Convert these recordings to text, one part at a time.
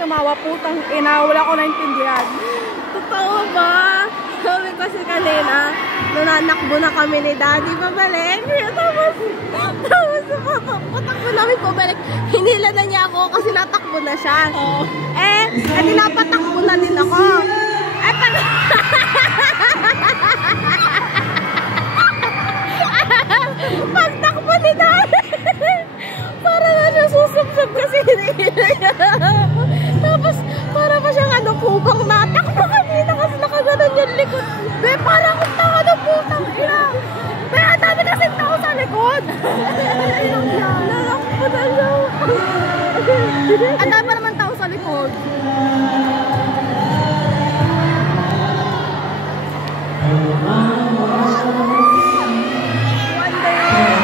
tumawa, putang ina, wala ko naintindihan. Totoo ba? Sabi kasi kanina, nananakbo na kami ni Daddy pabalik. Tapos patakbo namin pabalik. Hinila na niya ako kasi natakbo na siya. Napatakbo na din ako. Pagtakbo ni Daddy, para na siya susubsob kasi hinila niya. Tapos, para pa siyang kubang natakbo kanina kasi nakaganon yung likod. Be, parang akong tanga ng putang ina. Be, ang dami kasing tao sa likod. Nalakbo na siya. Ang dami naman tao sa likod.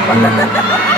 One day.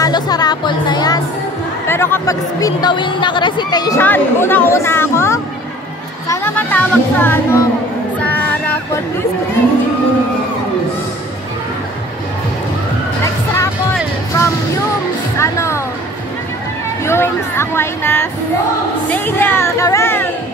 mananalo sa raffle na yan. Pero kapag spin the wheel ng recitation, una-una ako. Sana matawag sa sa raffle. Next raffle from Yums Aquinas, Daniel Karel.